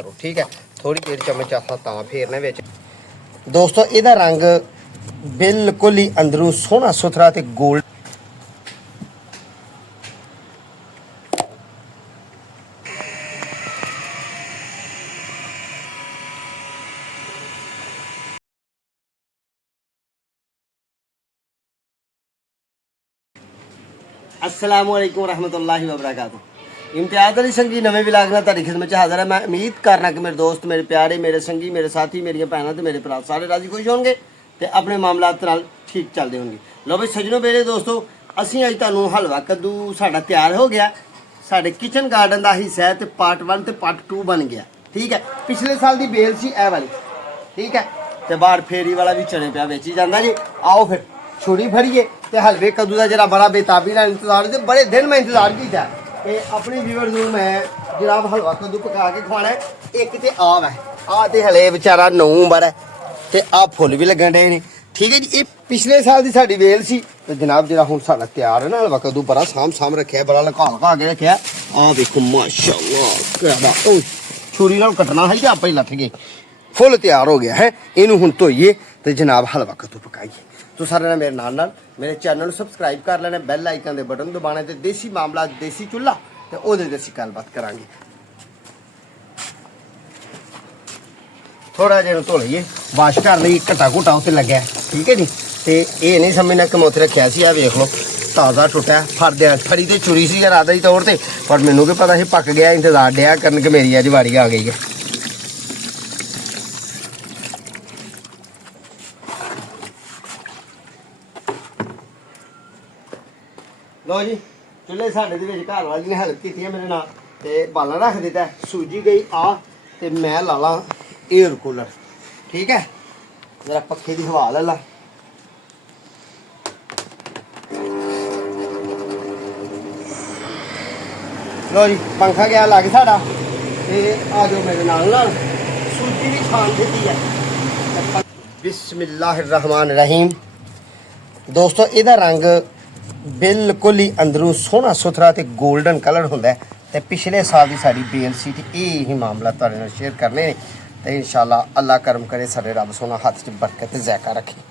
करो। ठीक है, थोड़ी देर चम्मच आसा तां फेरना विच। दोस्तों इहदा रंग बिल्कुल ही अंदरों सोहना सुथरा ते गोल्ड। अस्सलामुअलैकुम रहमतुल्लाहि व बरकातुहू। इम्तियाज़ अली संगी नवे विलाग नाल तुहाडी खिदमत च हाज़र है। मैं उम्मीद करना कि मेरे दोस्त, मेरे प्यारे, मेरे संगी, मेरे साथी, मेरियां भैणां ते मेरे भरा सारे राजी खुश होणगे ते अपने मामलात नाल ठीक चलदे होणगे। लो बई सजनों मेरे दोस्तों, असीं अज तुहानूं हलवा कद्दू साडा तैयार हो गया। साडे किचन गार्डन का हिस्सा है ते पार्ट 1 ते पार्ट 2 बन गया। ठीक है, पिछले साल की बेल सी ए वाली। ठीक है, ते बाहर फेरी वाला भी चने पिया बेची जांदा जी। आओ फिर छुरी फड़िए ते हलवे कद्दू का जरा बड़ा बेताबी नाल इंतजार ते बड़े दिन मैं इंतजार किया ते अपने व्यूअर्स नूं मैं जनाब हलवा कद्दू पका के खवाना है। एक ते आ ते हले बेचारा 9 उम्र है ते आ फुल भी लगन डे ने। ठीक है जी, ये पिछले साल की साडी वेल सी ते जनाब जरा हुण साडा तैयार है ना हलवा कद्दू बड़ा साम रखिया, बड़ा लका के रखिया। आ देखो माशाअल्लाह क्या बात। ओ छुरी नाल कटना है ते आपे ही लथ गए। फुल तैयार हो गया है। इनू हुण धोइए ते जनाब हलवा कद्दू पकाइए। तो सारे ने मेरे नाल मेरे चैनल सबसक्राइब कर लेना, बैल आइकन के बटन दबाने ते देसी मामला देसी चूल्हा ते ओहदे ते असीं गलबात करांगे। थोड़ा जिहा धो लईए, वाश कर लई, घटा घुटा उत्ते लग्या। ठीक है जी, ते ये नहीं समझना कि मैं उत्थे रखिया सी। आ वेख लो ताज़ा टुटिया फरदे फड़ी ते चुरी सी इरादा ही तौर ते, पर मैनू की पता ही पक गया। इंतजार डिया करन कि मेरी अज वारी आ गई है। लो जी, चूल्हे साढ़े घर वाली ने हेल्प की मेरे नाल ते बालन रख दिता। सूजी गई आ ते मैं ला ला एयर कूलर। ठीक है, जरा पखे की हवा ले ला। लो जी, पंखा गया लग साड़ा ते आ जाओ मेरे नाल सूजी भी छान दी है। बिस्मिल्लाहिर्रहमानिर्रहीम। दोस्तों इहदा रंग बिल्कुल ही अंदरों सोहना सुथरा ते गोल्डन कलर होंदा है। ते पिछले साल की साड़ी बेल सी ते यह ही मामला तुहाडे नाल शेयर करने ने ते इंशाअल्लाह अल्लाह करम करे साडे रब सोना हत्थ च बरकत ते ज़ैका रखे।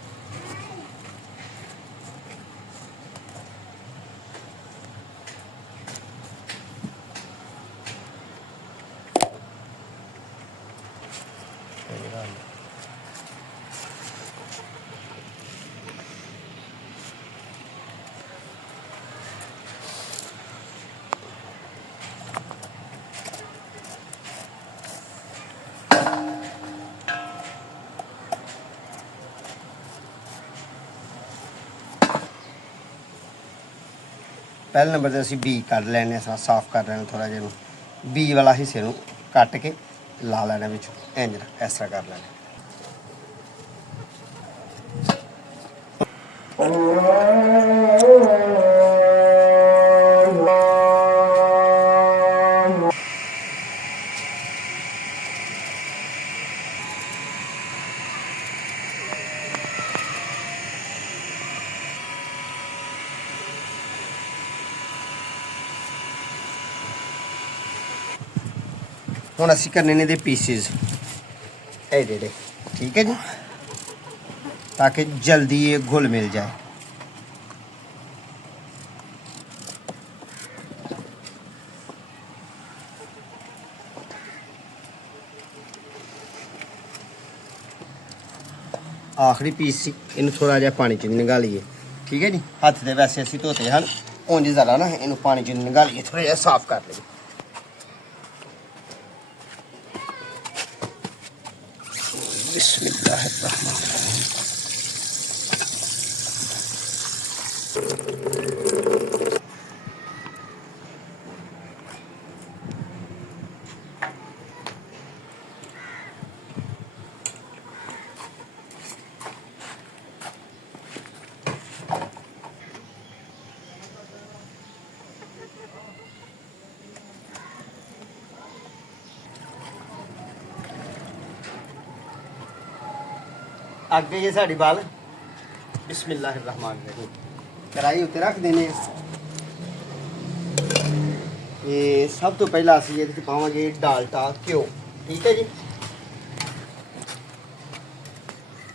पहले नंबर से असीं बी कढ़ लैने, साफ कर लेना थोड़ा जिहा बी वाला हिस्से नूं कट के ला लेना विच इंज इस तरह कर लेना। हुण असीं करने ने दे पीसिस एडे। ठीक है जी, ताकि जल्दी ये घुल मिल जाए। आखिरी पीस सी इनू थोड़ा जिहा पानी च निगालिए। ठीक है जी, हत्थ दे वैसे असीं धोते हैं, उंज जरा ना इनू पानी च निगालिए, थोड़ा जिहा साफ कर लईए। बिस्मिल्लाहिर्रहमानिर्रहीम। अग गई है साड़ी बाल। बिस्मिल्लाहिर्रहमानिर्रहीम। कढ़ाई उत्ते रख देने। ये सब तो पहला असीं इहदे च पावांगे डालडा घ्यो। ठीक है जी।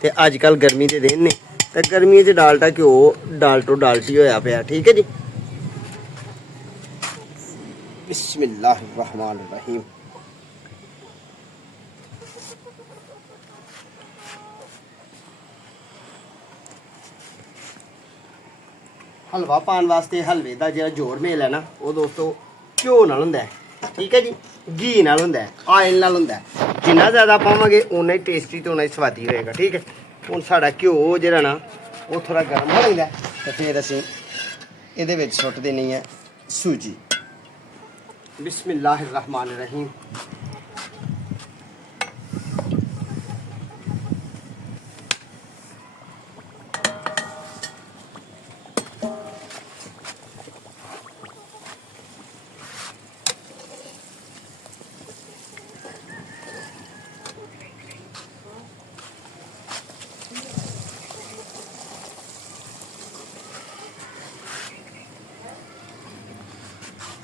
ਤੇ ਅੱਜ ਕੱਲ ਗਰਮੀ ਦੇ ਦਿਨ ਨੇ ਤੇ ਗਰਮੀ 'ਚ ਡਾਲਟਾ ਘਿਓ ਡਾਲਟੋ ਡਾਲਟੀ ਹੋਇਆ ਪਿਆ। ਠੀਕ ਹੈ ਜੀ। बिस्मिल्लाहिर्रहमानिर्रहीम। हलवा पाने वास्ते हलवे का जो जोड़ मेल है ना वो दोस्तों घ्यो नाल हुंदा है। ठीक है जी। घी नाल हुंदा है, आयल नाल हुंदा है। जिन्ना ज़्यादा पावांगे उन्ना ही टेस्टी तो उन्ना ही स्वादी होएगा। ठीक है। हुण साडा घ्यो जिहड़ा ना वो थोड़ा गर्म हो जांदा ते फिर असीं इहदे विच सुੱਟ देनी है सूजी। बिस्मिल्लाहिर्रहमानिर्रहीम।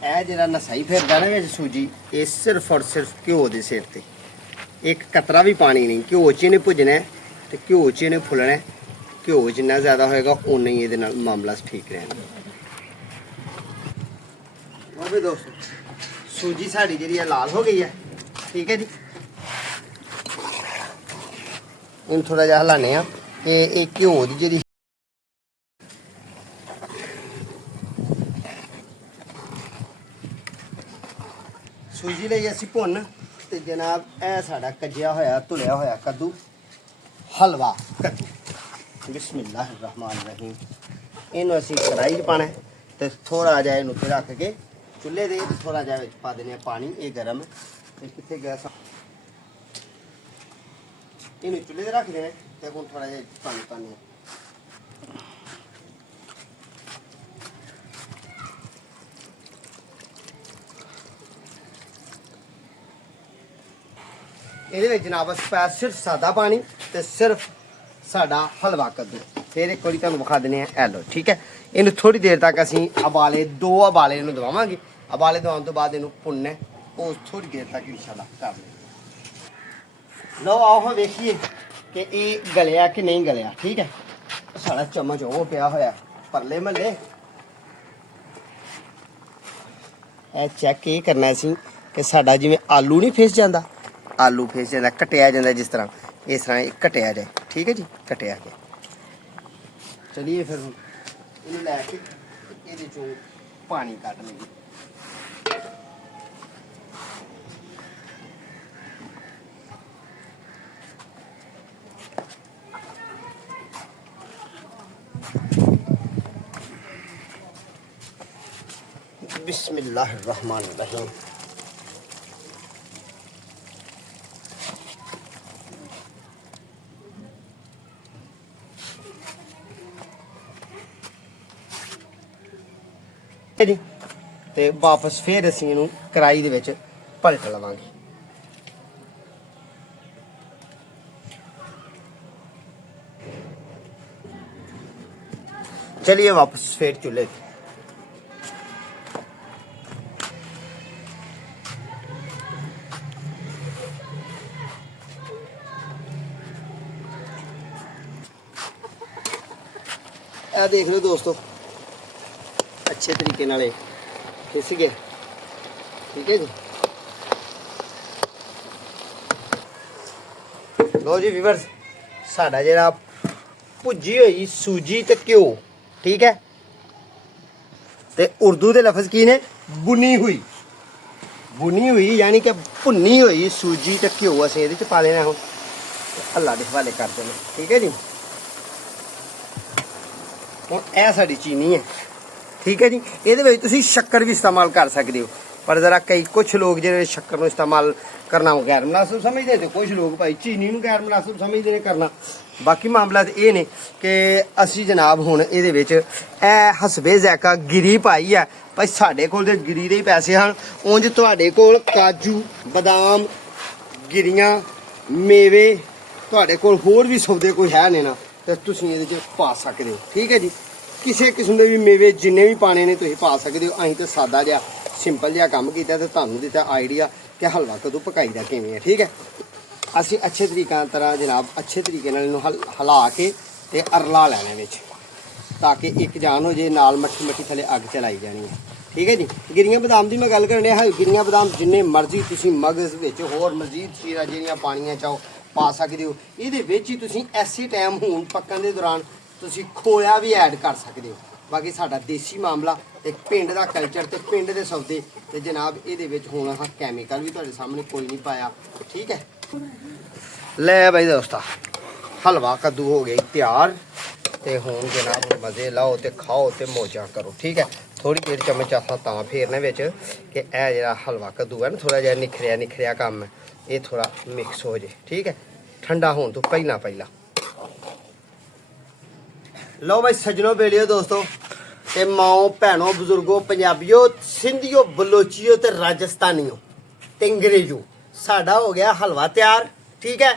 ਇਹ ਜਿਹੜਾ ਨਸਾਈ ਫਿਰਦਾ ਨਾ ਵਿੱਚ ਸੂਜੀ ਇਹ ਸਿਰਫ ਔਰ ਸਿਰਫ ਘਿਓ ਦੇ ਸਿਰ ਤੇ ਇੱਕ ਕਤਰਾ ਵੀ ਪਾਣੀ ਨਹੀਂ। ਘਿਓ 'ਚ ਇਹਨੇ ਭੁੱਜਣਾ ਤੇ ਘਿਓ 'ਚ ਇਹਨੇ ਫੁੱਲਣਾ। ਘਿਓ ਜਿੰਨਾ ਜ਼ਿਆਦਾ ਹੋਏਗਾ ਉਨਾ ਹੀ ਇਹਦੇ ਨਾਲ ਮਾਮਲਾ ਠੀਕ ਰਹਿਣਾ। ਉਹ ਵੀ ਦੋਸਤੋ ਸੂਜੀ ਸਾਡੀ ਜਿਹੜੀ ਹੈ ਲਾਲ ਹੋ ਗਈ ਹੈ। ਠੀਕ ਹੈ ਜੀ। ਇਹਨੂੰ ਥੋੜਾ ਜਿਹਾ ਹਿਲਾਣੇ ਆ ਕਿ ਇਹ ਘਿਓ ਦੀ ਜਿਹੜੀ सूजी ਲਈ ਅਸੀਂ ਭੁੰਨ ਤੇ ਜਨਾਬ ਇਹ ਸਾਡਾ ਕੱਜਿਆ ਹੋਇਆ ਧੁਲਿਆ ਹੋਇਆ ਕੱਦੂ ਹਲਵਾ ਕੱਦੂ। ਬਿਸਮਿਲ੍ਲਾਹਿਰਰਹਿਮਾਨਿਰਰਹੀਮ। ਇਹਨੂੰ ਅਸੀਂ ਕੜਾਈ 'ਚ ਪਾਣਾ ਤੇ ਥੋੜਾ ਜਿਹਾ ਇਹਨੂੰ ਤੇ ਰੱਖ ਕੇ ਚੁੱਲ੍ਹੇ ਦੇ ਥੋੜਾ ਜਿਹਾ ਵਿੱਚ ਪਾ ਦੇਣੇ ਪਾਣੀ। ਇਹ ਗਰਮ ਤੇ ਕਿੱਥੇ ਗੈਸ ਇਹਨੂੰ ਚੁੱਲ੍ਹੇ ਤੇ ਰੱਖ ਦੇਣਾ ਤੇ ਹੁਣ ਥੋੜਾ ਜਿਹਾ ਪਾਣੀ ਪਾਣੇ। ਇਹਦੇ ਵਿੱਚ ਜਨਾਬ ਸਿਰਫ ਸਾਦਾ ਪਾਣੀ ਤੇ ਸਿਰਫ ਸਾਡਾ ਹਲਵਾ ਕੱਦੂ। ਫਿਰ ਇੱਕ ਵਾਰੀ ਤੁਹਾਨੂੰ ਵਿਖਾ ਦਿੰਦੇ ਆ। ਇਹ ਲਓ। ਠੀਕ ਹੈ। ਇਹਨੂੰ ਥੋੜੀ ਦੇਰ ਤੱਕ ਅਸੀਂ ਉਬਾਲੇ 2 ਉਬਾਲੇ ਇਹਨੂੰ ਦਵਾਵਾਂਗੇ। ਉਬਾਲੇ ਦਵਾਉਣ ਤੋਂ ਬਾਅਦ ਇਹਨੂੰ ਭੁੰਨਣਾ ਉਹ ਥੋੜੀ ਦੇਰ ਤੱਕ ਇਨਸ਼ਾਅੱਲਾ ਕਰ ਲਓ। ਲਓ ਆਓ ਹੁਣ ਵੇਖੀਏ ਕਿ ਇਹ ਗਲਿਆ ਕਿ ਨਹੀਂ ਗਲਿਆ। ਠੀਕ ਹੈ। ਸਾਡਾ ਚਮਚ ਉਹ ਪਿਆ ਹੋਇਆ ਪਰਲੇ ਮਹੱਲੇ। ਇਹ ਚੈੱਕ ਇਹ ਕਰਨਾ ਸੀ ਕਿ ਸਾਡਾ ਜਿਵੇਂ ਆਲੂ ਨਹੀਂ ਫਿਸ ਜਾਂਦਾ, ਆਲੂ ਫੇਸ ਜਾਂਦਾ ਕਟਿਆ ਜਾਂਦਾ ਜਿਸ ਤਰ੍ਹਾਂ ਇਸ ਤਰ੍ਹਾਂ ਇਹ ਕਟਿਆ ਜਾਏ। ਠੀਕ ਹੈ ਜੀ। ਕਟਿਆ ਜਾਏ। ਚਲਿਏ ਫਿਰ ਇਹਨੂੰ ਲੈ ਕੇ ਇਹਦੇ ਚੋਂ ਪਾਣੀ ਕੱਢ ਲਈਏ। बिस्मिल्लाहिर्रहमानिर्रहीम। जी ते वापस फिर असीं इहनूं कढ़ाई दे विच पलट लवांगे। चलिए वापस फिर चूल्हे देख लो दोस्तों अच्छे तरीके नाल फिस गया। ठीक है जी। लो जी व्यूअर्स साडा जिहड़ा भुजी हुई सूजी ते घ्यो। ठीक है। ते उर्दू दे लफ्ज़ की ने बुनी हुई। बुनी हुई यानी कि भुनी हुई सूजी ते घ्यो असीं इहदे च पा लेना। हुण अल्लाह दे हवाले कर देना। ठीक है जी। हुण ਇਹ ਸਾਡੀ चीनी है। ठीक है जी। ये तुम शक्कर भी इस्तेमाल कर सकते हो पर ज़रा कई कुछ लोग जो शक्कर को इस्तेमाल करना गैर मुनासिब समझते तो कुछ लोग भाई चीनी गैर मुनासिब समझते हैं करना। बाकी मामला तो ये ने कि असी जनाब हुण इहदे विच हसबे ज़ायका गिरी पाई है भाई साडे कोल ते गिरी दे ही पैसे हैं। उंज तुहाडे कोल काजू बादाम गिरियां मेवे तुहाडे कोल होर भी सौदे कोई है ने ना तो तुसीं इहदे च पा सकदे हो। ठीक है जी। किसी किस्म के भी मेवे जिन्ने भी पाने ने तुसीं पा सकते हो। असीं तो सादा जिहा सिंपल जिहा काम कीता ते तुहानूं दित्ता आइडिया ਕਿ ਹਲਵਾ ਕਦੋਂ ਪਕਾਈਦਾ ਕਿਵੇਂ ਹੈ। ਠੀਕ ਹੈ, ਅਸੀਂ ਅੱਛੇ ਤਰੀਕੇ ਤਰ੍ਹਾਂ ਜਨਾਬ ਅੱਛੇ ਤਰੀਕੇ ਨਾਲ ਇਹਨੂੰ ਹਿਲਾ ਕੇ ਤੇ ਅਰਲਾ ਲੈਣਾ ਵਿੱਚ, ਤਾਂ ਕਿ ਇੱਕ ਜਾਨ ਹੋ ਜੇ, ਨਾਲ ਮੱਠੀ ਮੱਠੀ ਥੱਲੇ ਅੱਗ ਚਲਾਈ ਜਾਣੀ ਹੈ। ਠੀਕ ਹੈ ਜੀ। ਗਿਰੀਆਂ ਬਦਾਮ ਦੀ ਮੈਂ ਗੱਲ ਕਰਨ ਡਿਆ ਹਾਂ। ਗਿਰੀਆਂ ਬਦਾਮ ਜਿੰਨੇ ਮਰਜ਼ੀ ਤੁਸੀਂ ਮਗਜ਼ ਵਿੱਚ ਹੋਰ ਮਜ਼ੀਦ ਚੀਜ਼ਾਂ ਜਿਹੜੀਆਂ ਪਾਣੀਆਂ ਚਾਹੋ ਪਾ ਸਕਦੇ ਹੋ। ਇਹਦੇ ਵਿੱਚ ਹੀ ਤੁਸੀਂ ਐਸੇ ਟਾਈਮ ਹੁਣ ਪੱਕਣ ਦੇ ਦੌਰਾਨ ਤੁਸੀਂ ਖੋਇਆ ਵੀ ਐਡ ਕਰ ਸਕਦੇ ਹੋ। ਬਾਕੀ ਸਾਡਾ ਦੇਸੀ ਮਾਮਲਾ ਤੇ ਪਿੰਡ ਦਾ ਕਲਚਰ ਤੇ ਪਿੰਡ ਦੇ ਸੌਦੇ ਤੇ ਜਨਾਬ ਇਹਦੇ ਵਿੱਚ ਹੁਣ ਆਹ ਕੈਮੀਕਲ ਵੀ ਤੁਹਾਡੇ ਸਾਹਮਣੇ ਕੋਈ ਨਹੀਂ ਪਾਇਆ। ਠੀਕ ਹੈ, ਲੈ ਬਾਈ ਦੋਸਤਾ, ਹਲਵਾ ਕੱਦੂ ਹੋ ਗਿਆ ਤਿਆਰ ਤੇ ਹੁਣ ਜਨਾਬ ਮਜ਼ੇ ਲਾਓ ਤੇ ਖਾਓ ਤੇ ਮੌਜਾਂ ਕਰੋ। ਠੀਕ ਹੈ, ਥੋੜੀ ਦੇਰ ਚਮਚ ਆਪਾਂ ਤਾਂ ਫੇਰਨਾ ਵਿੱਚ ਕਿ ਇਹ ਜਿਹੜਾ ਹਲਵਾ ਕੱਦੂ ਹੈ ਨਾ ਥੋੜਾ ਜਿਹਾ ਨਿਖਰਿਆ ਕੰਮ ਹੈ, ਇਹ ਥੋੜਾ ਮਿਕਸ ਹੋ ਜੇ। ਠੀਕ ਹੈ, ਠੰਡਾ ਹੋਣ ਤੋਂ ਪਹਿਲਾਂ ਲਓ ਬਾਈ ਸੱਜਣੋ ਬੇੜਿਓ ਦੋਸਤੋ ਤੇ ਮਾਓ ਭੈਣੋ ਬਜ਼ੁਰਗੋ ਪੰਜਾਬੀਓ ਸਿੰਧੀਓ ਬਲੋਚੀਓ ਤੇ ਰਾਜਸਥਾਨੀਓ ਤੇ ਅੰਗਰੇਜ਼ੋ, ਸਾਡਾ ਹੋ ਗਿਆ ਹਲਵਾ ਤਿਆਰ। ਠੀਕ ਹੈ,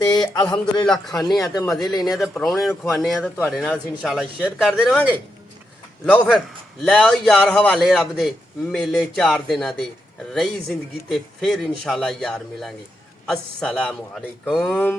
ਤੇ ਅਲਹਮਦੁਲਿਲਾ ਖਾਣੇ ਆ ਤੇ ਮਜ਼ੇ ਲੈਣੇ ਆ ਤੇ ਪ੍ਰਾਹੁਣੇ ਨੂੰ ਖਵਾਉਂਦੇ ਆ ਤੇ ਤੁਹਾਡੇ ਨਾਲ ਅਸੀਂ ਇਨਸ਼ਾਅੱਲਾ ਸ਼ੇਅਰ ਕਰਦੇ ਰਵਾਂਗੇ। ਲਓ ਫਿਰ ਲੈ ਆਓ ਯਾਰ ਹਵਾਲੇ ਰੱਬ ਦੇ, ਮੇਲੇ 4 ਦਿਨਾਂ ਦੇ, ਰਹੀ ਜ਼ਿੰਦਗੀ ਤੇ ਫਿਰ ਇਨਸ਼ਾਅੱਲਾ ਯਾਰ ਮਿਲਾਂਗੇ। अस्सलामु अलैकुम।